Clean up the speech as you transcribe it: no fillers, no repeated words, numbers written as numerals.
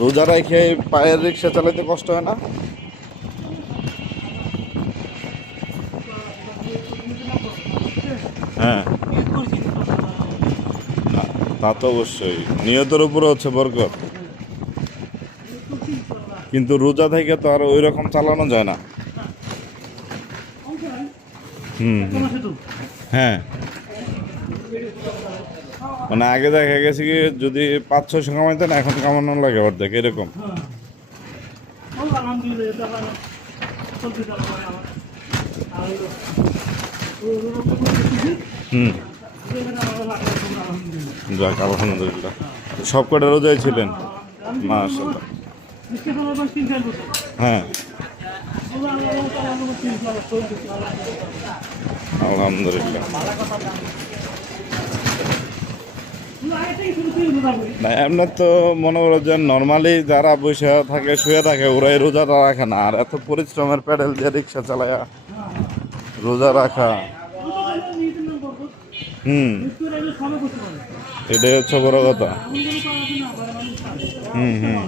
রোজা রেখে পায়ের রিক্সা চালাতে কষ্ট হয় না? হ্যাঁ, না, তা তো অবশ্যই নিয়তের উপরে হচ্ছে বরকত। কিন্তু রোজা থেকে তো আর ওই রকম চালানো যায় না। হুম হুম। হ্যাঁ, মানে আগে দেখা গেছে কি যদি 500-600 কামাইতেন এখন কামানো লাগে অর্ধেক এরকম। হুম, যাক আলহামদুলিল্লাহ। সব কটা রোজাই ছিলেন? মাশাআল্লাহ। হ্যাঁ, আলহামদুলিল্লাহ। না এমনি তো মনে করো যে নর্মালি যারা বসে থাকে শুয়ে থাকে ওরাই রোজাটা রাখে না, আর এত পরিশ্রমের প্যাডেল দিয়ে রিক্সা চালায়া রোজা রাখা। হুম, এটাই হচ্ছে বড় কথা। হুম হুম।